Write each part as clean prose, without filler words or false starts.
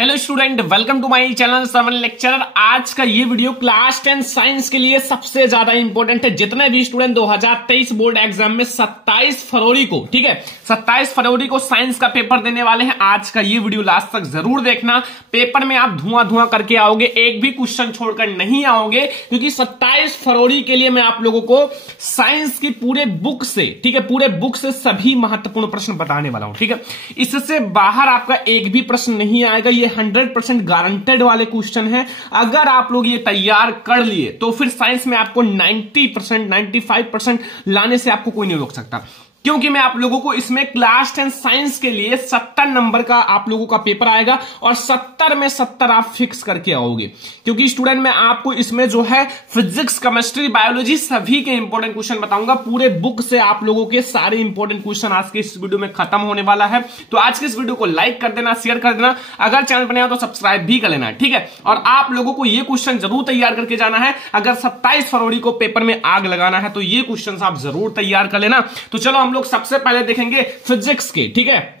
Hello student, welcome to my channel Sarwan lecturer. आज का ये वीडियो क्लास 10 साइंस के लिए सबसे ज्यादा इंपॉर्टेंट है। जितने भी स्टूडेंट 2023 बोर्ड एग्जाम में 27 फरवरी को, ठीक है, 27 फरवरी को साइंस का पेपर देने वाले हैं, आज का ये वीडियो लास्ट तक जरूर देखना। पेपर में आप धुआं करके आओगे, एक भी क्वेश्चन छोड़कर नहीं आओगे, क्योंकि 27 फरवरी के लिए मैं आप लोगों को साइंस की पूरे बुक से, ठीक है, पूरे बुक से सभी महत्वपूर्ण प्रश्न बताने वाला हूं। ठीक है, इससे बाहर आपका एक भी प्रश्न नहीं आएगा। ये 100% गारंटेड वाले क्वेश्चन है। अगर आप लोग ये तैयार कर लिए तो फिर साइंस में आपको 90%, 95% लाने से आपको कोई नहीं रोक सकता, क्योंकि मैं आप लोगों को इसमें क्लास 10 साइंस के लिए 70 नंबर का आप लोगों का पेपर आएगा और 70 में 70 आप फिक्स करके आओगे। क्योंकि स्टूडेंट मैं आपको इसमें जो है फिजिक्स, केमिस्ट्री, बायोलॉजी सभी के इंपॉर्टेंट क्वेश्चन बताऊंगा। पूरे बुक से आप लोगों के सारे इंपॉर्टेंट क्वेश्चन आज के इस वीडियो में खत्म होने वाला है। तो आज के इस वीडियो को लाइक कर देना, शेयर कर देना, अगर चैनल पर नया हो तो सब्सक्राइब भी कर लेना, ठीक है। और आप लोगों को ये क्वेश्चन जरूर तैयार करके जाना है। अगर 27 फरवरी को पेपर में आग लगाना है तो ये क्वेश्चन आप जरूर तैयार कर लेना। तो चलो हम लोग सबसे पहले देखेंगे फिजिक्स के, ठीक है,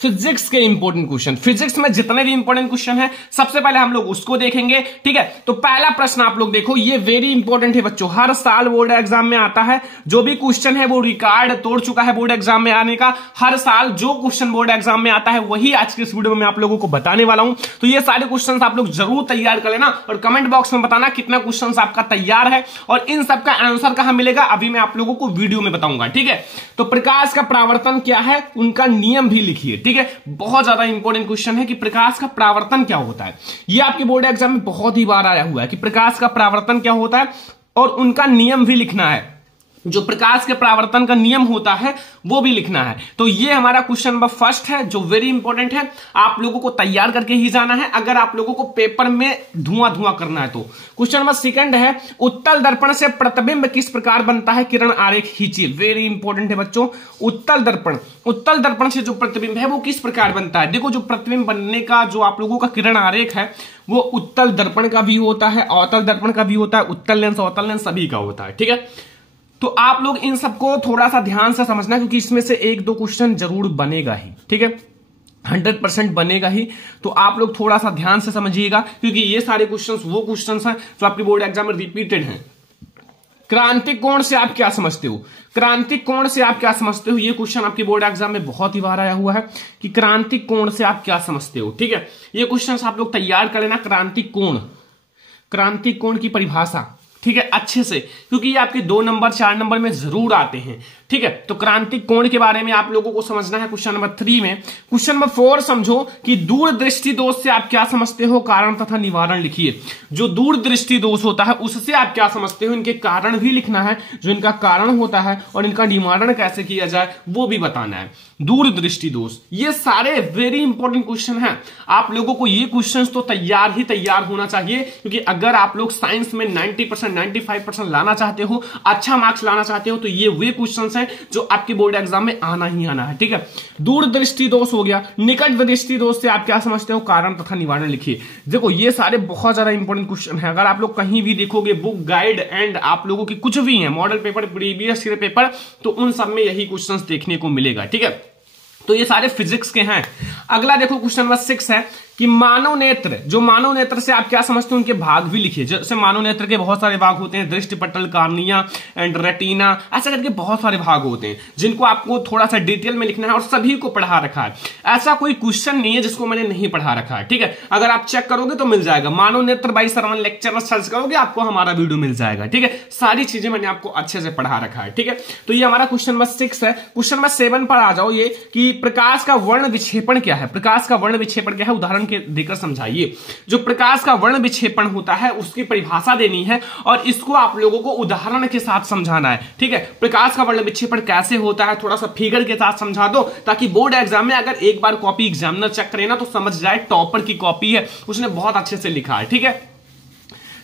फिजिक्स के इंपॉर्टेंट क्वेश्चन। फिजिक्स में जितने भी इंपॉर्टेंट क्वेश्चन है सबसे पहले हम लोग उसको देखेंगे, ठीक है। तो पहला प्रश्न आप लोग देखो, ये वेरी इंपॉर्टेंट है बच्चों, हर साल बोर्ड एग्जाम में आता है। जो भी क्वेश्चन है वो रिकॉर्ड तोड़ चुका है बोर्ड एग्जाम में आने का। हर साल जो क्वेश्चन बोर्ड एग्जाम में आता है वही आज के इस वीडियो में मैं आप लोगों को बताने वाला हूं। तो ये सारे क्वेश्चन आप लोग जरूर तैयार कर लेना और कमेंट बॉक्स में बताना कितना क्वेश्चन आपका तैयार है और इन सबका आंसर कहां मिलेगा, अभी मैं आप लोगों को वीडियो में बताऊंगा, ठीक है। तो प्रकाश का परावर्तन क्या है, उनका नियम भी लिखिए, ठीक है। बहुत ज्यादा इंपॉर्टेंट क्वेश्चन है कि प्रकाश का परावर्तन क्या होता है। यह आपके बोर्ड एग्जाम में बहुत ही बार आया हुआ है कि प्रकाश का परावर्तन क्या होता है और उनका नियम भी लिखना है। जो प्रकाश के परावर्तन का नियम होता है वो भी लिखना है। तो ये हमारा क्वेश्चन नंबर फर्स्ट है जो वेरी इंपॉर्टेंट है, आप लोगों को तैयार करके ही जाना है अगर आप लोगों को पेपर में धुआं करना है तो। क्वेश्चन नंबर सेकंड है, उत्तल दर्पण से प्रतिबिंब किस प्रकार बनता है, किरण आरेख खींचिए। वेरी इंपॉर्टेंट है बच्चों, उत्तल दर्पण से जो प्रतिबिंब है वो किस प्रकार बनता है। देखो, जो प्रतिबिंब बनने का जो आप लोगों का किरण आरेख है वो उत्तल दर्पण का भी होता है, अवतल दर्पण का भी होता है, उत्तल लेंस, अवतल लेंस सभी का होता है, ठीक है। तो आप लोग इन सबको थोड़ा सा ध्यान से समझना, क्योंकि इसमें से एक दो क्वेश्चन जरूर बनेगा ही, ठीक है, 100% बनेगा ही। तो आप लोग थोड़ा सा ध्यान से समझिएगा, क्योंकि ये सारे क्वेश्चंस वो क्वेश्चंस हैं जो आपके बोर्ड एग्जाम में रिपीटेड हैं। क्रांतिक कोण से आप क्या समझते हो, क्रांतिक कोण से आप क्या समझते हो, ये क्वेश्चन आपके बोर्ड एग्जाम में बहुत ही बार आया हुआ है कि क्रांतिक कोण से आप क्या समझते हो, ठीक है। ये क्वेश्चन आप लोग तैयार कर लेना। क्रांतिक कोण की परिभाषा, ठीक है, अच्छे से, क्योंकि ये आपके 2 नंबर 4 नंबर में जरूर आते हैं, ठीक है। तो क्रांतिक कोण के बारे में आप लोगों को समझना है क्वेश्चन नंबर 3 में। क्वेश्चन नंबर 4 समझो कि दूरदृष्टि दोष से आप क्या समझते हो, कारण तथा निवारण लिखिए। जो दूरदृष्टि दोष होता है उससे आप क्या समझते हो, इनके कारण भी लिखना है, जो इनका कारण होता है और इनका निवारण कैसे किया जाए वो भी बताना है। दूरदृष्टि दोष, ये सारे वेरी इंपॉर्टेंट क्वेश्चन हैं। आप लोगों को ये क्वेश्चन तो तैयार होना चाहिए, क्योंकि अगर आप लोग साइंस में 90%, 95% लाना चाहते हो, अच्छा मार्क्स लाना चाहते हो, तो ये वे क्वेश्चंस हैं जो आपके बोर्ड एग्जाम में आना ही आना है, ठीक है। दूरदृष्टि दोष हो गया। निकट दृष्टि दोष से आप क्या समझते हो, कारण तथा निवारण लिखिए। देखो, ये सारे बहुत ज्यादा इंपॉर्टेंट क्वेश्चन है। अगर आप लोग कहीं भी देखोगे बुक, गाइड एंड आप लोगों की कुछ भी है, model paper, previous year paper, तो उन सब में यही क्वेश्चन देखने को मिलेगा, ठीक है। तो ये सारे फिजिक्स के हैं। अगला देखो, क्वेश्चन नंबर 6 है कि मानव नेत्र, जो मानव नेत्र से आप क्या समझते हो, उनके भाग भी लिखिए। जैसे मानव नेत्र के बहुत सारे भाग होते हैं, दृष्टि पटल, कार्निया एंड रेटिना, ऐसा करके बहुत सारे भाग होते हैं जिनको आपको थोड़ा सा डिटेल में लिखना है और सभी को पढ़ा रखा है। ऐसा कोई क्वेश्चन नहीं है जिसको मैंने नहीं पढ़ा रखा है, ठीक है। अगर आप चेक करोगे तो मिल जाएगा, मानव नेत्र बाय सरवन लेक्चरर सर्च करोगे आपको हमारा वीडियो मिल जाएगा, ठीक है। सारी चीजें मैंने आपको अच्छे से पढ़ा रखा है, ठीक है। तो ये हमारा क्वेश्चन नंबर 6 है। क्वेश्चन नंबर 7 पर आ जाओ, ये कि प्रकाश का वर्ण विक्षेपण क्या है। प्रकाश का वर्ण विक्षेपण क्या है, उदाहरण के देकर समझाइए। जो प्रकाश का वर्ण विक्षेपण होता है उसकी परिभाषा देनी है और इसको आप लोगों को उदाहरण के साथ समझाना है, ठीक है। प्रकाश का वर्ण विक्षेपण कैसे होता है थोड़ा सा फिगर के साथ समझा दो, ताकि बोर्ड एग्जाम में अगर एक बार कॉपी एग्जामिनर चेक करे ना तो समझ जाए टॉपर की कॉपी है, उसने बहुत अच्छे से लिखा है, ठीक है।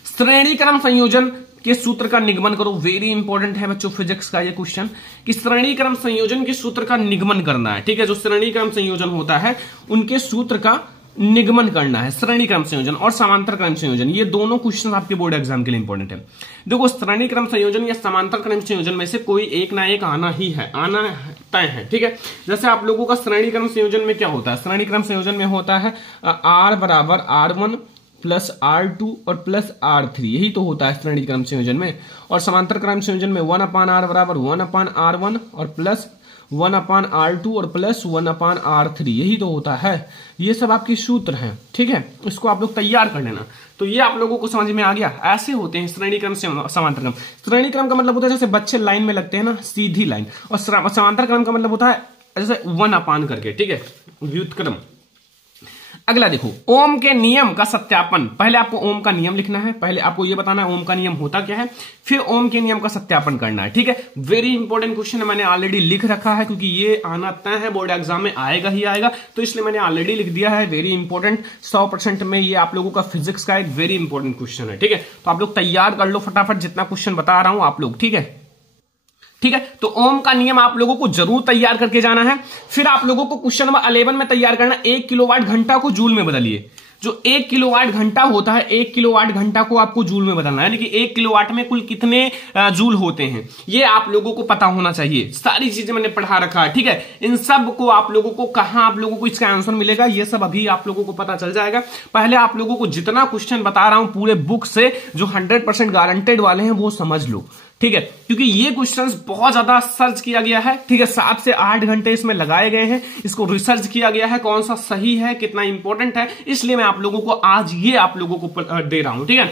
श्रेणीक्रम संयोजन के सूत्र का निगमन करो। वेरी इंपॉर्टेंट है बच्चों फिजिक्स का ये क्वेश्चन कि श्रेणीक्रम संयोजन के सूत्र का निगमन करना है, ठीक है। जो श्रेणीक्रम संयोजन होता है उनके सूत्र का निगमन करना है, श्रेणी क्रम संयोजन और समांतर क्रम संयोजन, ये दोनों क्वेश्चन आपके बोर्ड एग्जाम के लिए इंपॉर्टेंट है। देखो श्रेणी क्रम संयोजन या समांतर क्रम संयोजन में से कोई एक ना एक आना ही है, आना तय है, ठीक है। जैसे आप लोगों का श्रेणी क्रम संयोजन में क्या होता है, श्रेणी क्रम संयोजन में होता है R बराबर R1 प्लस R2 और प्लस R3, यही तो होता है श्रेणी क्रम संयोजन में। और समांतर क्रम संयोजन में 1/R बराबर 1/R1 और प्लस 1/R2 और प्लस 1/R3, यही तो होता है। ये सब आपके सूत्र हैं, ठीक है, इसको आप लोग तैयार कर लेना। तो ये आप लोगों को समझ में आ गया, ऐसे होते हैं श्रेणी क्रम से समांतर क्रम। श्रेणी क्रम का मतलब होता है जैसे बच्चे लाइन में लगते हैं ना, सीधी लाइन, और समांतर क्रम का मतलब होता है जैसे 1 करके, ठीक है, व्युत्क्रम। अगला देखो, ओम के नियम का सत्यापन। पहले आपको ओम का नियम लिखना है, पहले आपको यह बताना है ओम का नियम होता क्या है, फिर ओम के नियम का सत्यापन करना है, ठीक है। वेरी इंपॉर्टेंट क्वेश्चन है, मैंने ऑलरेडी लिख रखा है क्योंकि ये आना तय है, बोर्ड एग्जाम में आएगा ही आएगा, तो इसलिए मैंने ऑलरेडी लिख दिया है। वेरी इंपॉर्टेंट, 100% में ये आप लोगों का फिजिक्स का एक वेरी इंपॉर्टेंट क्वेश्चन है, ठीक है। तो आप लोग तैयार कर लो फटाफट, जितना क्वेश्चन बता रहा हूं आप लोग, ठीक है, ठीक है। तो ओम का नियम आप लोगों को जरूर तैयार करके जाना है। फिर आप लोगों को क्वेश्चन नंबर 11 में तैयार करना, 1 किलोवाट घंटा को जूल में बदलिए। जो 1 किलोवाट घंटा होता है, 1 किलोवाट घंटा को आपको जूल में बदलना है, यानी कि 1 किलोवाट में कुल कितने जूल होते हैं, ये आप लोगों को पता होना चाहिए। सारी चीजें मैंने पढ़ा रखा है, ठीक है। इन सब को आप लोगों को कहां आप लोगों को इसका आंसर मिलेगा, ये सब अभी आप लोगों को पता चल जाएगा। पहले आप लोगों को जितना क्वेश्चन बता रहा हूं पूरे बुक से, जो 100% गारंटेड वाले हैं, वो समझ लो, ठीक है, क्योंकि ये क्वेश्चंस बहुत ज्यादा सर्च किया गया है, ठीक है। 7 से 8 घंटे इसमें लगाए गए हैं, इसको रिसर्च किया गया है, कौन सा सही है, कितना इंपॉर्टेंट है, इसलिए मैं आप लोगों को आज ये आप लोगों को दे रहा हूं, ठीक है।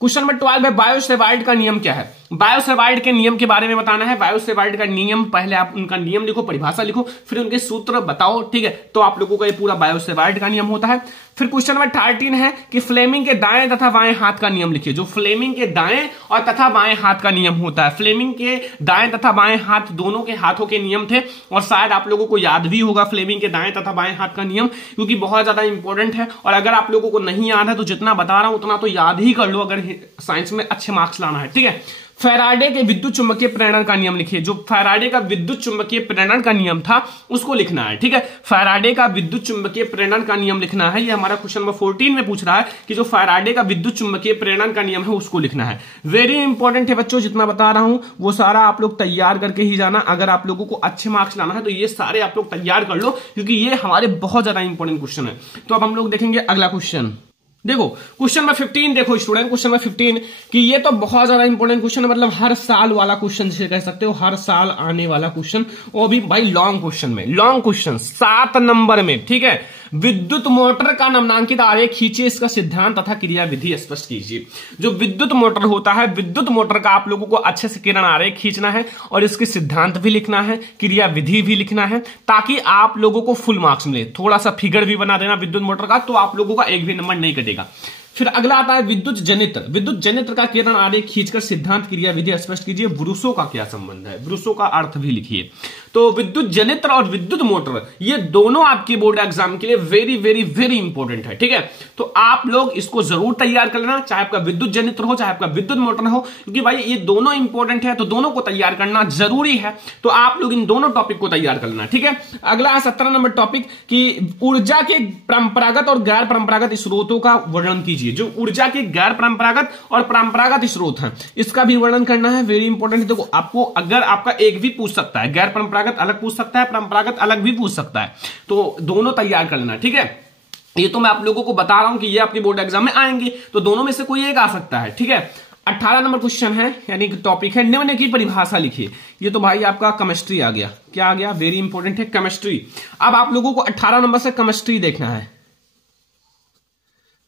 क्वेश्चन नंबर 12 है, बायो-सेवार्ट का नियम क्या है। बायो-सेवार्ट के नियम के बारे में बताना है। बायो-सेवार्ट का नियम, पहले आप उनका नियम लिखो, परिभाषा लिखो, फिर उनके सूत्र बताओ, ठीक है। तो आप लोगों का ये पूरा बायो-सेवार्ट का नियम होता है। फिर क्वेश्चन नंबर 13 है कि फ्लेमिंग के दाएं तथा बाएं हाथ का नियम लिखिए। जो फ्लेमिंग के दाएं और तथा बाएं हाथ का नियम होता है, फ्लेमिंग के दाएं तथा बाएं हाथ दोनों के हाथों के नियम थे, और शायद आप लोगों को याद भी होगा फ्लेमिंग के दाएं तथा बाएं हाथ का नियम, क्योंकि बहुत ज्यादा इंपॉर्टेंट है। और अगर आप लोगों को नहीं याद है तो जितना बता रहा हूं उतना तो याद ही कर लो, अगर साइंस में अच्छे मार्क्स लाना है, ठीक है। फैराडे के विद्युत चुंबकीय प्रेरण का नियम लिखिए। जो फैराडे का विद्युत चुंबकीय प्रेरण का नियम था उसको लिखना है, ठीक है। फैराडे का विद्युत चुंबकीय प्रेरण का नियम लिखना है। ये हमारा क्वेश्चन नंबर 14 में पूछ रहा है कि जो फैराडे का विद्युत चुंबकीय प्रेरण का नियम है उसको लिखना है। वेरी इंपॉर्टेंट है बच्चों, जितना बता रहा हूं वो सारा आप लोग तैयार करके ही जाना। अगर आप लोगों को अच्छे मार्क्स लाना है तो ये सारे आप लोग तैयार कर लो, क्योंकि ये हमारे बहुत ज्यादा इंपॉर्टेंट क्वेश्चन है। तो अब हम लोग देखेंगे अगला क्वेश्चन। देखो क्वेश्चन नंबर 15, देखो स्टूडेंट, क्वेश्चन नंबर 15 कि ये तो बहुत ज्यादा इंपॉर्टेंट क्वेश्चन है, मतलब हर साल वाला क्वेश्चन जिसे कह सकते हो, हर साल आने वाला क्वेश्चन, वो भी भाई लॉन्ग क्वेश्चन में, लॉन्ग क्वेश्चन 7 नंबर में, ठीक है। विद्युत मोटर का नामांकित आरेख खींचिए, इसका सिद्धांत तथा क्रिया विधि स्पष्ट कीजिए। जो विद्युत मोटर होता है, विद्युत मोटर का आप लोगों को अच्छे से किरण आरेख खींचना है और इसके सिद्धांत भी लिखना है, क्रिया विधि भी लिखना है, ताकि आप लोगों को फुल मार्क्स मिले। थोड़ा सा फिगर भी बना देना विद्युत मोटर का, तो आप लोगों का एक भी नंबर नहीं कटेगा। फिर अगला आता है विद्युत जनित्र। विद्युत जनित्र का किरण आरेख खींचकर सिद्धांत क्रिया विधि स्पष्ट कीजिए। वृषों का क्या संबंध है, वृषों का अर्थ भी लिखिए। तो विद्युत जनित्र और विद्युत मोटर ये दोनों आपके बोर्ड एग्जाम के लिए वेरी वेरी वेरी इंपॉर्टेंट है, ठीक है। तो आप लोग इसको जरूर तैयार कर लेना, चाहे आपका विद्युत जनित्र हो चाहे आपका विद्युत मोटर हो, क्योंकि भाई ये दोनों इंपॉर्टेंट है, तो दोनों को तैयार करना जरूरी है। तो आप लोग इन दोनों टॉपिक को तैयार कर लेना, ठीक है। अगला 17 नंबर टॉपिक कि ऊर्जा के परंपरागत और गैर परंपरागत स्रोतों का वर्णन कीजिए। जो ऊर्जा के गैर परंपरागत और परंपरागत स्रोत हैं, इसका भी वर्णन करना है, वेरी इंपॉर्टेंट है। देखो आपको अगर आपका एक भी पूछ सकता है, गैर परंपरागत अलग पूछ सकता है, परंपरागत अलग भी पूछ सकता है, तो दोनों तैयार कर लेना, ठीक है। ये तो मैं आप लोगों को बता रहा हूं कि ये आपके बोर्ड एग्जाम में आएंगे, तो दोनों में से कोई एक आ सकता है, ठीक है। 18 नंबर क्वेश्चन है, यानी कि टॉपिक है निम्न की परिभाषा लिखिए। ये तो भाई आपका केमिस्ट्री आ गया, क्या आ गया, वेरी इंपॉर्टेंट है केमिस्ट्री। अब आप लोगों को 18 नंबर से केमिस्ट्री देखना है,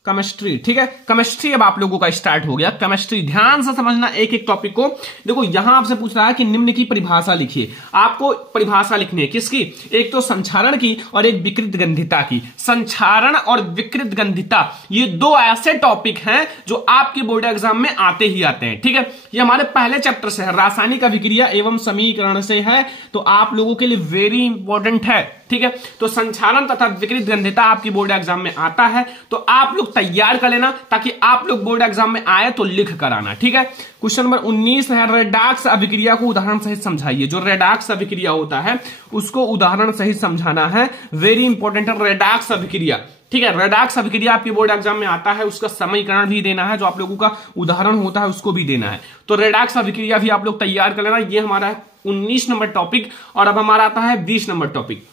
केमिस्ट्री, ठीक है। केमिस्ट्री अब आप लोगों का स्टार्ट हो गया। केमिस्ट्री ध्यान से समझना एक एक टॉपिक को। देखो यहां आपसे पूछ रहा है कि निम्न की परिभाषा लिखिए। आपको परिभाषा लिखनी है किसकी, एक तो संचारण की और एक विकृत गंधिता की। संचारण और विकृत गंधिता ये दो ऐसे टॉपिक हैं जो आपके बोर्ड एग्जाम में आते ही आते हैं, ठीक है। ये हमारे पहले चैप्टर से है, रासायनिक अभिक्रिया एवं समीकरण से है, तो आप लोगों के लिए वेरी इंपॉर्टेंट है, ठीक है। तो संचालन तथा विकृत गंधिता आपकी बोर्ड एग्जाम में आता है, तो आप लोग तैयार कर लेना, ताकि आप लोग बोर्ड एग्जाम में आए तो लिख कर आना, ठीक है। क्वेश्चन नंबर 19 है, रेडॉक्स अभिक्रिया को उदाहरण सहित समझाइए। जो रेडॉक्स अभिक्रिया होता है उसको उदाहरण सहित समझाना है, वेरी इंपॉर्टेंट है रेडॉक्स अभिक्रिया। ठीक है। रेडॉक्स अभिक्रिया आपके बोर्ड एग्जाम में आता है, उसका समीकरण भी देना है, जो आप लोगों का उदाहरण होता है उसको भी देना है। तो रेडॉक्स अभिक्रिया भी आप लोग तैयार कर लेना। ये हमारा है 19 नंबर टॉपिक। और अब हमारा आता है 20 नंबर टॉपिक।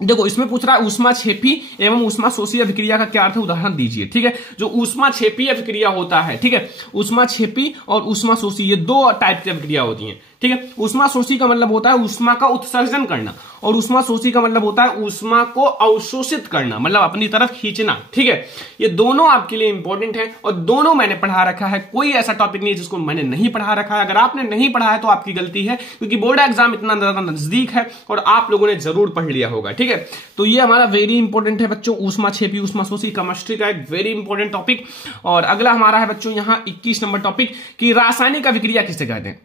देखो इसमें पूछ रहा है ऊष्माक्षेपी एवं ऊष्माशोषी अभिक्रिया का क्या अर्थ है, उदाहरण दीजिए। ठीक है, जो ऊष्माक्षेपी अभिक्रिया होता है, ठीक है, ऊष्माक्षेपी और ऊष्माशोषी ये दो टाइप की अभिक्रिया होती हैं। ठीक है, ऊष्माशोषी का मतलब होता है ऊष्मा का उत्सर्जन करना, और ऊष्माशोषी का मतलब होता है ऊष्मा को अवशोषित करना, मतलब अपनी तरफ खींचना। ठीक है, ये दोनों आपके लिए इंपॉर्टेंट है और दोनों मैंने पढ़ा रखा है। कोई ऐसा टॉपिक नहीं है जिसको मैंने नहीं पढ़ा रखा है। अगर आपने नहीं पढ़ा है तो आपकी गलती है, क्योंकि बोर्ड एग्जाम इतना ज्यादा नजदीक है और आप लोगों ने जरूर पढ़ लिया होगा। ठीक है, तो ये हमारा वेरी इंपॉर्टेंट है बच्चों, ऊष्माक्षेपी ऊष्माशोषी केमिस्ट्री का एक वेरी इंपॉर्टेंट टॉपिक। और अगला हमारा है बच्चों यहाँ 21 नंबर टॉपिक कि रासायनिक अभिक्रिया किसे कहते हैं।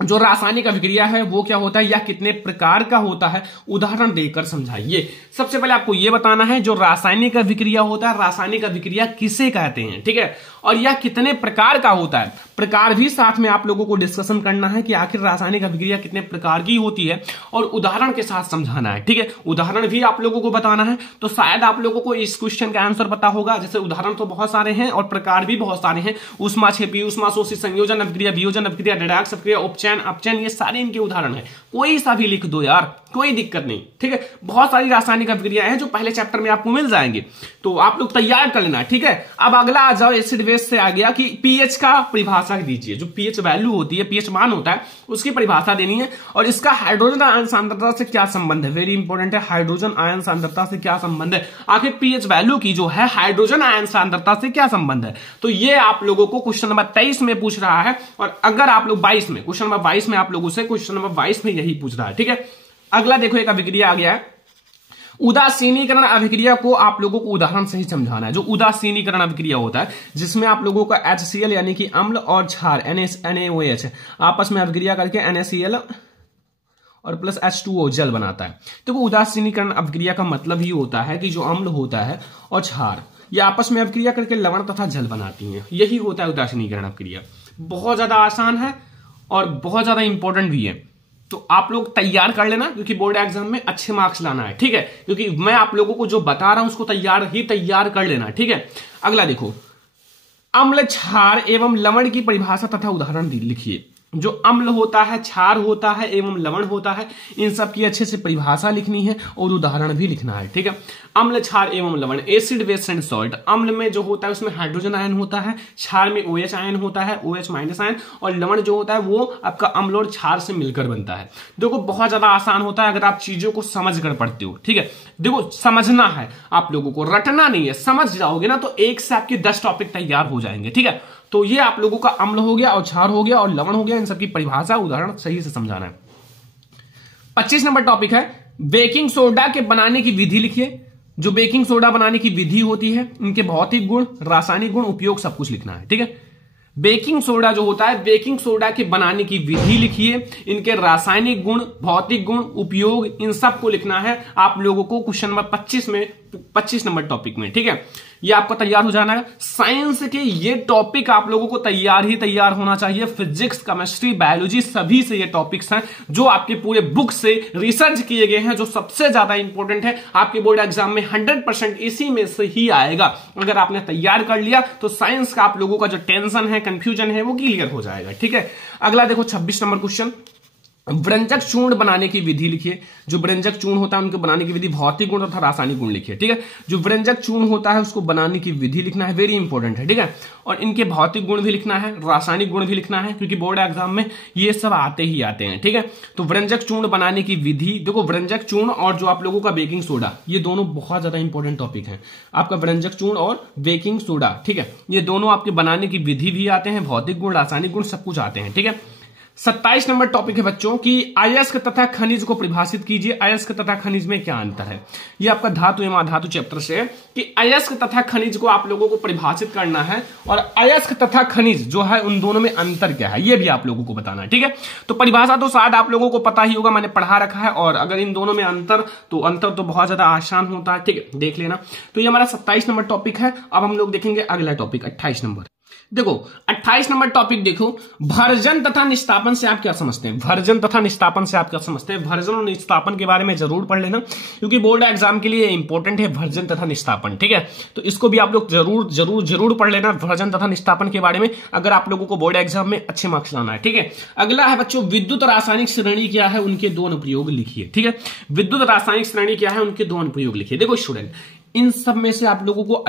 जो रासायनिक अभिक्रिया है वो क्या होता है या कितने प्रकार का होता है, उदाहरण देकर समझाइए। सबसे पहले आपको यह बताना है जो रासायनिक अभिक्रिया होता है, रासायनिक अभिक्रिया किसे कहते हैं। ठीक है, और यह कितने प्रकार का होता है, प्रकार भी साथ में आप लोगों को डिस्कशन करना है कि आखिर रासायनिक अभिक्रिया कितने प्रकार की होती है, और उदाहरण के साथ समझाना है। ठीक है, उदाहरण भी आप लोगों को बताना है। तो शायद आप लोगों को इस क्वेश्चन का आंसर पता होगा। जैसे उदाहरण तो बहुत सारे हैं और प्रकार भी बहुत सारे हैं, ऊष्माक्षेपी, ऊष्माशोषी, संयोजन अभिक्रिया, वियोजन अभिक्रिया, रेडॉक्स अभिक्रिया, उपचयन, अपचयन, ये सारे इनके उदाहरण है। कोई सा भी लिख दो यार, कोई दिक्कत नहीं। ठीक है, बहुत सारी रासायनिक अभिक्रियाएं हैं जो पहले चैप्टर में आपको मिल जाएंगे, तो आप लोग तैयार कर लेना। ठीक है, अब अगला आ जाओ, एसिड बेस से आ गया कि पीएच का परिभाषा दीजिए। जो पीएच वैल्यू होती है, पीएच मान होता है, उसकी परिभाषा देनी है। और इसका हाइड्रोजन आयन सांद्रता से क्या संबंध है, वेरी इंपॉर्टेंट है, हाइड्रोजन आयन सांद्रता से क्या संबंध है। आखिर पीएच वैल्यू की जो है हाइड्रोजन आयन सांद्रता से क्या संबंध है, तो ये आप लोगों को क्वेश्चन नंबर 23 में पूछ रहा है। और अगर आप लोग 22 में, क्वेश्चन नंबर 22 में आप लोगों से क्वेश्चन नंबर 22 में यही पूछ रहा है। ठीक है, अगला देखो एक अभिक्रिया आ गया है उदासीनीकरण अभिक्रिया को आप लोगों को उदाहरण से ही समझाना है। जो उदासीनीकरण अभिक्रिया होता है जिसमें आप लोगों का HCl यानी कि अम्ल और क्षार NaOH आपस में अभिक्रिया करके NaCl और प्लस H2O जल बनाता है। तो वो उदासीनीकरण अभिक्रिया का मतलब ही होता है कि जो अम्ल होता है और क्षार ये आपस में अभिक्रिया करके लवण तथा जल बनाती हैं, यही होता है उदासीनीकरण अभिक्रिया। बहुत ज्यादा आसान है और बहुत ज्यादा इंपॉर्टेंट भी है, तो आप लोग तैयार कर लेना, क्योंकि बोर्ड एग्जाम में अच्छे मार्क्स लाना है। ठीक है, क्योंकि मैं आप लोगों को जो बता रहा हूं उसको तैयार कर लेना। ठीक है, अगला देखो अम्ल, क्षार एवं लवण की परिभाषा तथा उदाहरण लिखिए। जो अम्ल होता है, क्षार होता है एवं लवण होता है, इन सब की अच्छे से परिभाषा लिखनी है और उदाहरण भी लिखना है। ठीक है, अम्ल, क्षार एवं लवण, एसिड बेस एंड सॉल्ट। अम्ल में जो होता है उसमें हाइड्रोजन आयन होता है, क्षार में OH आयन होता है, OH माइनस आयन, और लवण जो होता है वो आपका अम्ल और क्षार से मिलकर बनता है। देखो बहुत ज्यादा आसान होता है अगर आप चीजों को समझ कर पढ़ते हो। ठीक है, देखो समझना है आप लोगों को, रटना नहीं है। समझ जाओगे ना तो एक से आपके 10 टॉपिक तैयार हो जाएंगे। ठीक है, तो ये आप लोगों का अम्ल हो गया और क्षार हो गया और लवण हो गया, इन सबकी परिभाषा उदाहरण सही से समझाना है। 25 नंबर टॉपिक है बेकिंग सोडा के बनाने की विधि लिखिए। जो बेकिंग सोडा बनाने की विधि होती है, इनके भौतिक गुण, रासायनिक गुण, उपयोग सब कुछ लिखना है। ठीक है, बेकिंग सोडा जो होता है, बेकिंग सोडा के बनाने की विधि लिखिए, इनके रासायनिक गुण, भौतिक गुण, उपयोग, इन सब को लिखना है आप लोगों को क्वेश्चन नंबर 25 नंबर टॉपिक में। ठीक है, ये आपका तैयार हो जाना है। साइंस के ये टॉपिक आप लोगों को तैयार होना चाहिए। फिजिक्स, केमिस्ट्री, बायोलॉजी सभी से ये टॉपिक्स हैं जो आपके पूरे बुक से रिसर्च किए गए हैं, जो सबसे ज्यादा इंपॉर्टेंट है। आपके बोर्ड एग्जाम में 100% इसी में से ही आएगा। अगर आपने तैयार कर लिया तो साइंस का आप लोगों का जो टेंशन है, कंफ्यूजन है, वो क्लियर हो जाएगा। ठीक है, अगला देखो 26 नंबर क्वेश्चन, व्यंजक चूर्ण बनाने की विधि लिखिए। जो व्यंजक चूर्ण होता है उनके बनाने की विधि, भौतिक गुण तथा रासायनिक गुण लिखिए। ठीक है, जो व्यंजक चूर्ण होता है उसको बनाने की विधि लिखना है, वेरी इंपॉर्टेंट है। ठीक है, और इनके भौतिक गुण भी लिखना है, रासायनिक गुण भी लिखना है, क्योंकि बोर्ड एग्जाम में ये सब आते ही आते हैं। ठीक है, तो व्यंजक चूर्ण बनाने की विधि, देखो व्यंजक चूर्ण और जो आप लोगों का बेकिंग सोडा, ये दोनों बहुत ज्यादा इंपॉर्टेंट टॉपिक है। आपका व्यंजक चूर्ण और बेकिंग सोडा, ठीक है, ये दोनों आपके बनाने की विधि भी आते हैं, भौतिक गुण, रासायनिक गुण सब कुछ आते हैं। ठीक है, 27 नंबर टॉपिक है बच्चों कि अयस्क तथा खनिज को परिभाषित कीजिए। अयस्क तथा खनिज में क्या अंतर है, ये आपका धातु एवं अधातु चैप्टर से है कि अयस्क तथा खनिज को आप लोगों को परिभाषित करना है, और अयस्क तथा खनिज जो है उन दोनों में अंतर क्या है ये भी आप लोगों को बताना है। ठीक है, तो परिभाषा तो शायद आप लोगों को पता ही होगा, मैंने पढ़ा रखा है, और अगर इन दोनों में अंतर तो बहुत ज्यादा आसान होता है। ठीक है, देख लेना। तो ये हमारा 27 नंबर टॉपिक है। अब हम लोग देखेंगे अगला टॉपिक 28 नंबर। देखो 28 नंबर टॉपिक देखो, भर्जन तथा निस्तापन से आप क्या समझते हैं? भर्जन तथा निस्तापन से आप क्या समझते हैं? भर्जन और निस्तापन के बारे में जरूर पढ़ लेना, क्योंकि बोर्ड एग्जाम के लिए इंपॉर्टेंट है भर्जन तथा निस्तापन। ठीक है, तो इसको भी आप लोग जरूर जरूर जरूर पढ़ लेना, भर्जन तथा निस्तापन के बारे में, अगर आप लोगों को बोर्ड एग्जाम में अच्छे मार्क्स लाना है। ठीक है, अगला है बच्चों, विद्युत रासायनिक श्रेणी क्या है, उनके दो अनुप्रयोग लिखिए। ठीक है, विद्युत रासायनिक श्रेणी क्या है, उनके दो अनुप्रयोग लिखिए। देखो स्टूडेंट, इन सब में से आप लोगों को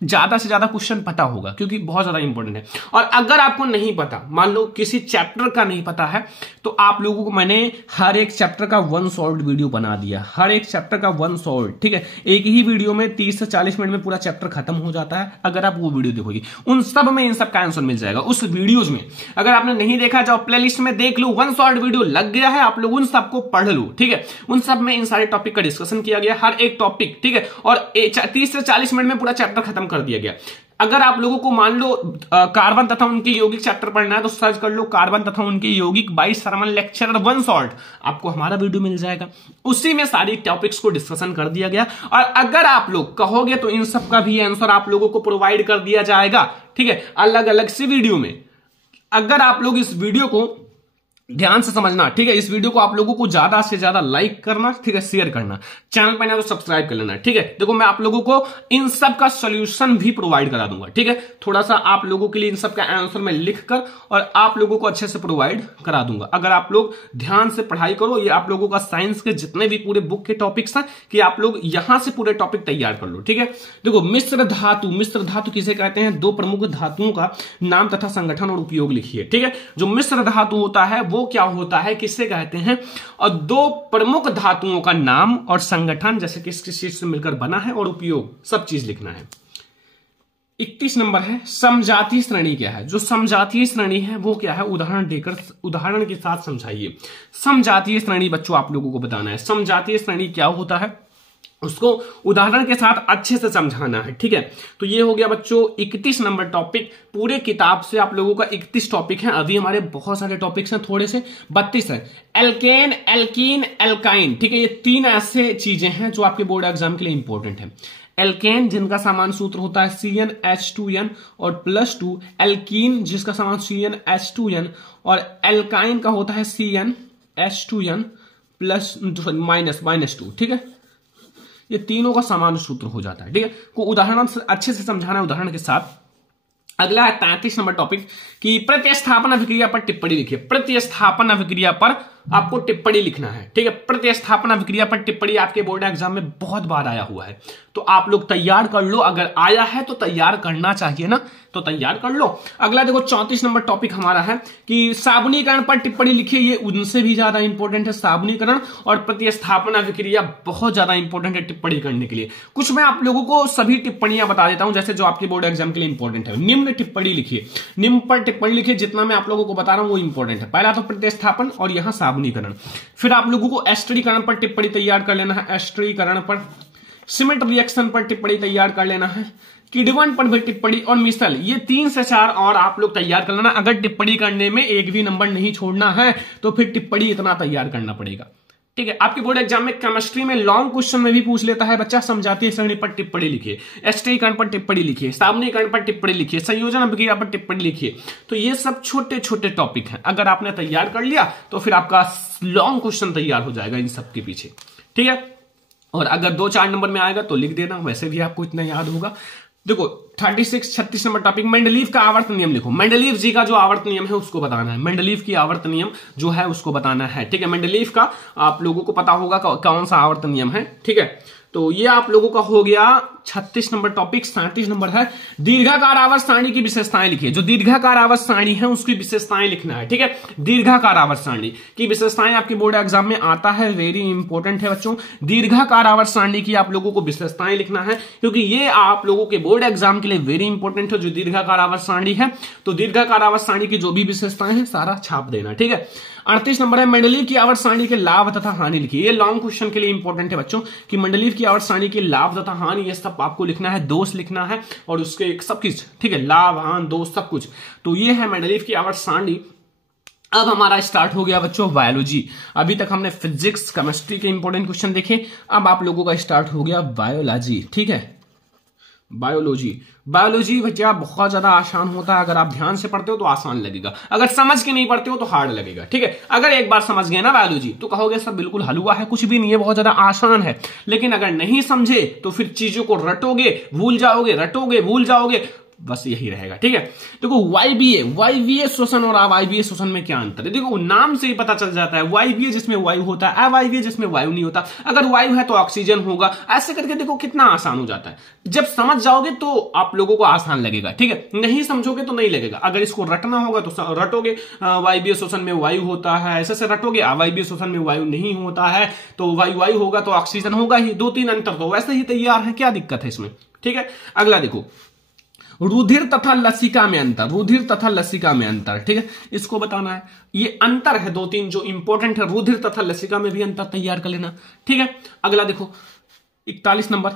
ज्यादा से ज्यादा क्वेश्चन पता होगा, क्योंकि बहुत ज्यादा इंपॉर्टेंट है। और अगर आपको नहीं पता, मान लो किसी चैप्टर का नहीं पता है, तो आप लोगों को मैंने हर एक चैप्टर का वन सॉल्व वीडियो बना दिया, हर एक चैप्टर का वन सॉल्व। ठीक है, एक ही वीडियो में 30 से 40 मिनट में पूरा चैप्टर खत्म हो जाता है। अगर आप वो वीडियो देखोगे, उन सब में इन सब का आंसर मिल जाएगा उस वीडियोज में। अगर आपने नहीं देखा, जाओ प्ले लिस्ट में देख लो, वन सॉल्व वीडियो लग गया है, आप लोग उन सबको पढ़ लो। ठीक है, उन सब में इन सारे टॉपिक का डिस्कशन किया गया, हर एक टॉपिक। ठीक है, और 30 से 40 मिनट में पूरा चैप्टर खत्म कर दिया गया। अगर आप लोगों को मान लो कार्बन तथा उनके यौगिक चैप्टर पढ़ना है, तो सर्च कर लो कार्बन तथा उनके यौगिक by Sharman lecturer one shot, आपको हमारा वीडियो मिल जाएगा। उसी में सारी टॉपिक्स को डिस्कशन कर दिया गया। और अगर आप लोग कहोगे तो इन सब का भी आंसर आप लोगों को प्रोवाइड कर दिया जाएगा। ठीक है, अलग अलग से वीडियो में। अगर आप लोग इस वीडियो को ध्यान से समझना, ठीक है, इस वीडियो को आप लोगों को ज्यादा से ज्यादा लाइक करना, ठीक है, शेयर करना, चैनल पर ना तो सब्सक्राइब कर लेना। ठीक है, देखो मैं आप लोगों को इन सब का सॉल्यूशन भी प्रोवाइड करा दूंगा। ठीक है, थोड़ा सा आप लोगों के लिए इन सब का आंसर मैं लिखकर और आप लोगों को अच्छे से प्रोवाइड करा दूंगा। अगर आप लोग ध्यान से पढ़ाई करो, ये आप लोगों का साइंस के जितने भी पूरे बुक के टॉपिक्स हैं, कि आप लोग यहां से पूरे टॉपिक तैयार कर लो। ठीक है, देखो मिश्र धातु, मिश्र धातु किसे कहते हैं? दो प्रमुख धातुओं का नाम तथा संगठन और उपयोग लिखिए। ठीक है, जो मिश्र धातु होता है वो क्या होता है, किससे कहते हैं, और दो प्रमुख धातुओं का नाम और संगठन, जैसे किस किस चीज से मिलकर बना है, और उपयोग, सब चीज लिखना है। 31 नंबर है, समजातीय श्रेणी क्या है? जो समजातीय श्रेणी है वो क्या है, उदाहरण देकर, उदाहरण के साथ समझाइए। समजातीय श्रेणी बच्चों आप लोगों को बताना है, समजातीय श्रेणी क्या होता है, उसको उदाहरण के साथ अच्छे से समझाना है। ठीक है, तो ये हो गया बच्चों 31 नंबर टॉपिक। पूरे किताब से आप लोगों का 31 टॉपिक है। अभी हमारे बहुत सारे टॉपिक्स हैं, थोड़े से 32 है। एल्केन, एल्कीन, एल्काइन, ठीक है, ये तीन ऐसे चीजें हैं जो आपके बोर्ड एग्जाम के लिए इंपॉर्टेंट है। एल्केन जिनका सामान्य सूत्र होता है CnH2n और +2, एल्कीन जिसका सामान्य CnH2n, और एल्काइन का होता है CnH2n -2। ठीक है, ये तीनों का सामान्य सूत्र हो जाता है। ठीक है, को उदाहरण से अच्छे से समझाना है, उदाहरण के साथ। अगला है 33 नंबर टॉपिक कि प्रतिस्थापन अभिक्रिया पर टिप्पणी लिखिए। प्रतिस्थापन अभिक्रिया पर आपको टिप्पणी लिखना है। ठीक है, प्रतिस्थापन अभिक्रिया पर टिप्पणी आपके बोर्ड एग्जाम में बहुत बार आया हुआ है, तो आप लोग तैयार कर लो। अगर आया है तो तैयार करना चाहिए ना, तो तैयार कर लो। अगला देखो 34 नंबर टॉपिक हमारा है कि साबुनीकरण पर टिप्पणी लिखिए। ये उनसे भी ज्यादा इंपॉर्टेंट है, साबुनीकरण और प्रतिस्थापन अभिक्रिया बहुत ज्यादा इंपॉर्टेंट है टिप्पणी करने के लिए। कुछ मैं आप लोगों को सभी टिप्पणियां बता देता हूं, जैसे जो आपके बोर्ड एग्जाम के लिए इंपॉर्टेंट है। निम्न टिप्पणी लिखिए, निम्न पर टिप्पणी लिखिए। जितना मैं आप लोगों को बता रहा हूं वो इंपॉर्टेंट है। पहला तो प्रतिस्थापन और यहां साबुनीकरण। फिर आप लोगों को एस्टरीकरण पर टिप्पणी तैयार कर लेना है, एस्टरीकरण पर। सिमेंट रिएक्शन पर टिप्पणी तैयार कर लेना है, किण्वन पर भी टिप्पणी, और मिसल। ये 3 से 4 और आप लोग तैयार कर लेना। अगर टिप्पणी करने में एक भी नंबर नहीं छोड़ना है तो फिर टिप्पणी इतना तैयार करना पड़ेगा। ठीक है, आपके बोर्ड एग्जाम में केमिस्ट्री में लॉन्ग क्वेश्चन में भी पूछ लेता है बच्चा, समजातीय श्रेणी पर टिप्पणी लिखिए, एस्टरीकरण पर टिप्पणी लिखिए, साबुनीकरण पर टिप्पणी लिखिए, संयोजन अभिक्रिया पर टिप्पणी लिखिए। तो ये सब छोटे छोटे टॉपिक हैं, अगर आपने तैयार कर लिया तो फिर आपका लॉन्ग क्वेश्चन तैयार हो जाएगा इन सब के पीछे। ठीक है, और अगर 2-4 नंबर में आएगा तो लिख देना, वैसे भी आपको इतना याद होगा। देखो 36 नंबर टॉपिक, मेंडलीव का आवर्त नियम लिखो। मेंडलीव जी का जो आवर्त नियम है उसको बताना है, मेंडलीव की आवर्त नियम जो है उसको बताना है। ठीक है, मेंडलीव का आप लोगों को पता होगा कौन सा आवर्त नियम है। ठीक है, तो ये आप लोगों का हो गया 36 नंबर टॉपिक। 37 नंबर है दीर्घाकार आवर्त सारणी की विशेषताएं लिखिए। जो दीर्घाकार आवर्त सारणी है उसकी विशेषताएं लिखना है। ठीक है, दीर्घाकार आवर्त सारणी की विशेषताएं आपके बोर्ड एग्जाम में आता है, वेरी इंपॉर्टेंट है बच्चों। दीर्घाकार आवर्त सारणी की आप लोगों को विशेषताएं लिखना है, क्योंकि ये आप लोगों के बोर्ड एग्जाम के लिए वेरी इंपॉर्टेंट है। जो दीर्घाकार आवर्त सारणी है, तो दीर्घाकार आवर्त सारणी की जो भी विशेषताएं हैं सारा छाप देना। ठीक है, 38 नंबर है मेंडलीव की आवर्त सारणी के लाभ तथा हानि लिखिए। ये लॉन्ग क्वेश्चन के लिए इंपॉर्टेंट है बच्चों कि मेंडलीव की आवर्त सारणी के लाभ तथा हानि, ये सब आपको लिखना है, दोष लिखना है और उसके सब कुछ। ठीक है, लाभ हानि दोष सब कुछ। तो ये है मेंडलीव की आवर्त सारणी। अब हमारा स्टार्ट हो गया बच्चों बायोलॉजी। अभी तक हमने फिजिक्स केमिस्ट्री के इंपॉर्टेंट क्वेश्चन देखे, अब आप लोगों का स्टार्ट हो गया बायोलॉजी। ठीक है, बायोलॉजी। बायोलॉजी भैया बहुत ज्यादा आसान होता है, अगर आप ध्यान से पढ़ते हो तो आसान लगेगा, अगर समझ के नहीं पढ़ते हो तो हार्ड लगेगा। ठीक है, अगर एक बार समझ गए ना बायोलॉजी तो कहोगे सर बिल्कुल हलवा है, कुछ भी नहीं है, बहुत ज्यादा आसान है। लेकिन अगर नहीं समझे तो फिर चीजों को रटोगे भूल जाओगे, रटोगे भूल जाओगे, बस यही रहेगा। ठीक है, देखो वायवीय श्वसन और अवायवीय श्वसन में क्या अंतर है, देखो नाम से ही पता चल जाता है। वायवीय जिसमें वायु होता है, अवायवीय जिसमें वायु नहीं होता। अगर वायु है तो ऑक्सीजन होगा, ऐसे करके देखो कितना आसान हो जाता है। जब समझ जाओगे तो आप लोगों को आसान लगेगा। ठीक है, नहीं समझोगे तो नहीं लगेगा। अगर इसको रटना होगा तो रटोगे, वायवीय श्वसन में वायु होता है, ऐसे से रटोगे। अवायवीय श्वसन में वायु नहीं होता है तो वायु होगा तो ऑक्सीजन होगा ही, 2-3 अंतर तो वैसे ही तैयार है, क्या दिक्कत है इसमें। ठीक है, अगला देखो रुधिर तथा लसिका में अंतर, रुधिर तथा लसिका में अंतर। ठीक है, इसको बताना है, ये अंतर है 2-3 जो इंपॉर्टेंट है। रुधिर तथा लसिका में भी अंतर तैयार कर लेना। ठीक है, अगला देखो 41 नंबर,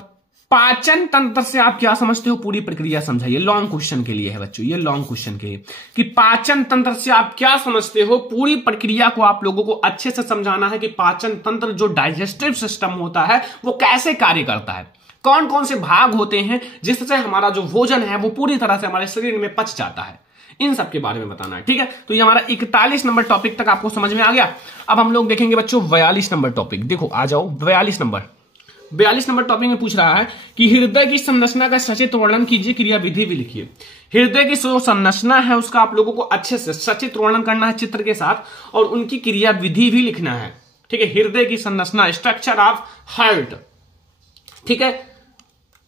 पाचन तंत्र से आप क्या समझते हो, पूरी प्रक्रिया समझाइए। लॉन्ग क्वेश्चन के लिए है बच्चों, ये लॉन्ग क्वेश्चन के लिए कि पाचन तंत्र से आप क्या समझते हो, पूरी प्रक्रिया को आप लोगों को अच्छे से समझाना है कि पाचन तंत्र जो डाइजेस्टिव सिस्टम होता है वो कैसे कार्य करता है, कौन कौन से भाग होते हैं जिससे हमारा जो भोजन है वो पूरी तरह से हमारे शरीर में पच जाता है, इन सब के बारे में बताना है। ठीक है, तो ये हमारा 41 नंबर टॉपिक तक आपको समझ में आ गया। अब हम लोग देखेंगे बच्चों 42 नंबर टॉपिक। देखो आ जाओ 42 नंबर टॉपिक में पूछ रहा है कि हृदय की संरचना का सचित्र वर्णन कीजिए, क्रियाविधि भी लिखिए। हृदय की जो संरचना है उसका आप लोगों को अच्छे से सचित्र वर्णन करना है चित्र के साथ, और उनकी क्रियाविधि भी लिखना है। ठीक है, हृदय की संरचना, स्ट्रक्चर ऑफ हार्ट। ठीक है,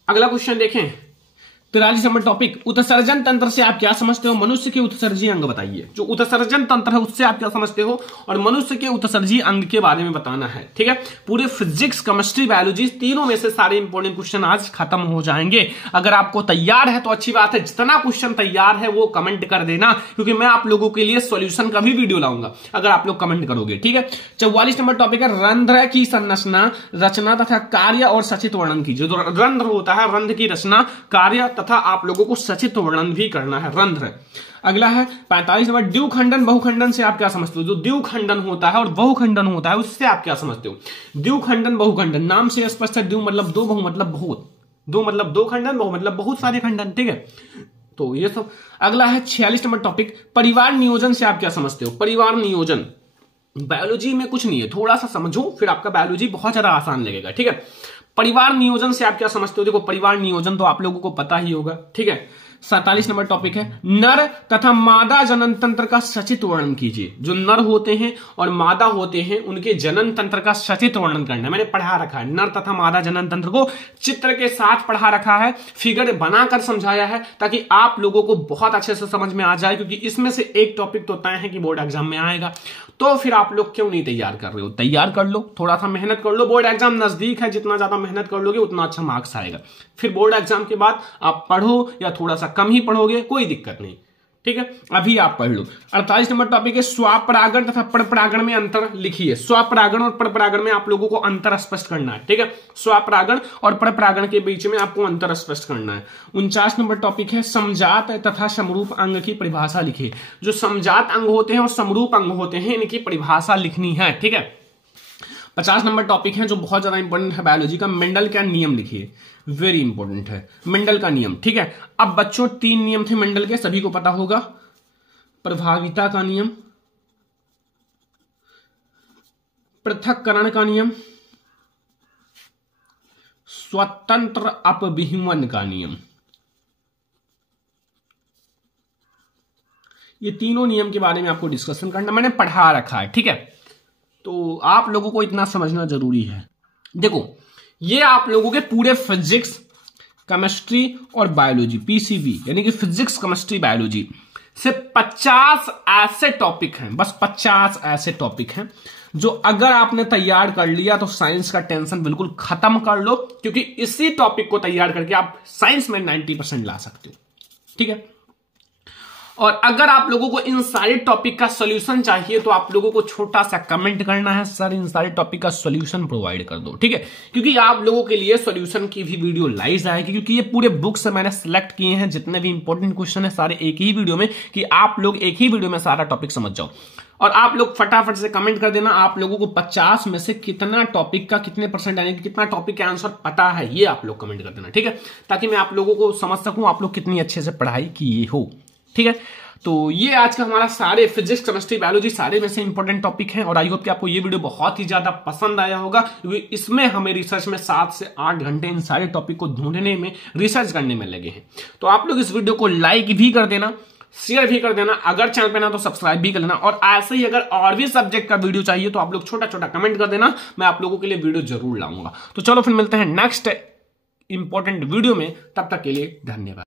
अगला क्वेश्चन देखें 43 नंबर टॉपिक, उत्सर्जन तंत्र से आप क्या समझते हो, मनुष्य के उत्सर्जी अंग बताइए। जो उत्सर्जन तंत्र है उससे आप क्या समझते हो, और मनुष्य के उत्सर्जी अंग के बारे में बताना है। ठीक है, पूरे फिजिक्स, केमिस्ट्री, बायोलॉजी तीनों में से सारे इंपॉर्टेंट क्वेश्चन आज खत्म हो जाएंगे। अगर आपको तैयार है तो अच्छी बात है, जितना क्वेश्चन तैयार है वो कमेंट कर देना, क्योंकि मैं आप लोगों के लिए सॉल्यूशन का भी वीडियो लाऊंगा अगर आप लोग कमेंट करोगे। ठीक है, 44 नंबर टॉपिक है रंध्र की संरचना, रचना तथा कार्य और सचित्र वर्णन कीजिए। जो रंध्र होता है, रंध्र की रचना, कार्य तथा आप लोगों को सचित्र वर्णन भी करना है, रंध्र। अगला है 45 नंबर, द्विखंडन बहुखंडन से आप क्या समझते हो। जो द्विखंडन होता है और बहुखंडन होता है उससे आप क्या समझते हो। द्विखंडन बहुखंडन नाम से स्पष्ट है, द्वि मतलब दो, बहु मतलब बहुत, दो मतलब दो खंडन, बहु मतलब बहुत सारे खंडन। ठीक है, तो ये सब। अगला है 46 नंबर टॉपिक, परिवार नियोजन से आप क्या समझते हो। परिवार नियोजन बायोलॉजी में कुछ नहीं है, थोड़ा सा समझो फिर आपका बायोलॉजी बहुत ज्यादा आसान लगेगा। ठीक है, परिवार नियोजन से आप क्या समझते हो। देखो परिवार नियोजन तो आप लोगों को पता ही होगा। ठीक है, 47 नंबर टॉपिक है नर तथा मादा जनन तंत्र का सचित्र वर्णन कीजिए। जो नर होते हैं और मादा होते हैं उनके जनन तंत्र का सचित्र वर्णन करना है। मैंने पढ़ा रखा है, नर तथा मादा जनन तंत्र को चित्र के साथ पढ़ा रखा है, फिगर बनाकर समझाया है, ताकि आप लोगों को बहुत अच्छे से समझ में आ जाए। क्योंकि इसमें से एक टॉपिक तो तय है कि बोर्ड एग्जाम में आएगा, तो फिर आप लोग क्यों नहीं तैयार कर रहे हो। तैयार कर लो, थोड़ा सा मेहनत कर लो, बोर्ड एग्जाम नजदीक है, जितना ज्यादा मेहनत कर लोगे उतना अच्छा मार्क्स आएगा। फिर बोर्ड एग्जाम के बाद आप पढ़ो या थोड़ा सा कम ही पढ़ोगे, कोई दिक्कत नहीं। ठीक है, अभी आप पढ़ लो। 48 नंबर टॉपिक है स्वपरागण तथा परपरागण में अंतर लिखिए। स्वपरागण और परपरागण में आप लोगों को अंतर स्पष्ट करना है। ठीक है, स्वपरागण और परपरागण के बीच में आपको अंतर स्पष्ट करना है। 49 नंबर टॉपिक है समजात तथा समरूप अंग की परिभाषा लिखिए। जो समजात अंग होते हैं और समरूप अंग होते हैं इनकी परिभाषा लिखनी है। ठीक है, 50 नंबर टॉपिक है जो बहुत ज्यादा इंपॉर्टेंट है बायोलॉजी का, मेंडल का नियम लिखिए। वेरी इंपॉर्टेंट है मेंडल का नियम। ठीक है, अब बच्चों 3 नियम थे मेंडल के, सभी को पता होगा। प्रभाविता का नियम, पृथक्करण का नियम, स्वतंत्र अपविहवन का नियम। ये तीनों नियम के बारे में आपको डिस्कशन करना, मैंने पढ़ा रखा है। ठीक है, तो आप लोगों को इतना समझना जरूरी है। देखो ये आप लोगों के पूरे फिजिक्स, केमिस्ट्री और बायोलॉजी, पीसीबी यानी कि फिजिक्स, केमिस्ट्री, बायोलॉजी से 50 ऐसे टॉपिक हैं, बस 50 ऐसे टॉपिक हैं जो अगर आपने तैयार कर लिया तो साइंस का टेंशन बिल्कुल खत्म कर लो। क्योंकि इसी टॉपिक को तैयार करके आप साइंस में 90% ला सकते हो। ठीक है, और अगर आप लोगों को इन सारे टॉपिक का सॉल्यूशन चाहिए तो आप लोगों को छोटा सा कमेंट करना है, सर इन सारे टॉपिक का सॉल्यूशन प्रोवाइड कर दो। ठीक है, क्योंकि आप लोगों के लिए सॉल्यूशन की भी वीडियो लाइव जाएगी। क्योंकि ये पूरे बुक से मैंने सिलेक्ट किए हैं जितने भी इंपॉर्टेंट क्वेश्चन है सारे एक ही वीडियो में, कि आप लोग एक ही वीडियो में सारा टॉपिक समझ जाओ। और आप लोग फटाफट से कमेंट कर देना आप लोगों को 50 में से कितना टॉपिक का कितने परसेंट यानी कि कितना टॉपिक का आंसर पता है, ये आप लोग कमेंट कर देना, ठीक है, ताकि मैं आप लोगों को समझ सकूं आप लोग कितनी अच्छे से पढ़ाई किए हो, ठीक है। तो ये आज का हमारा सारे फिजिक्स, केमिस्ट्री, बायोलॉजी सारे में से इंपॉर्टेंट टॉपिक हैं और आई होप कि आपको ये वीडियो बहुत ही ज्यादा पसंद आया होगा, क्योंकि इसमें हमें रिसर्च में 7 से 8 घंटे इन सारे टॉपिक को ढूंढने में, रिसर्च करने में लगे हैं। तो आप लोग इस वीडियो को लाइक भी कर देना, शेयर भी कर देना, अगर चैनल पे ना तो सब्सक्राइब भी कर लेना, और ऐसे ही अगर और भी सब्जेक्ट का वीडियो चाहिए तो आप लोग छोटा छोटा कमेंट कर देना, मैं आप लोगों के लिए वीडियो जरूर लाऊंगा। तो चलो फिर मिलते हैं नेक्स्ट इंपॉर्टेंट वीडियो में, तब तक के लिए धन्यवाद।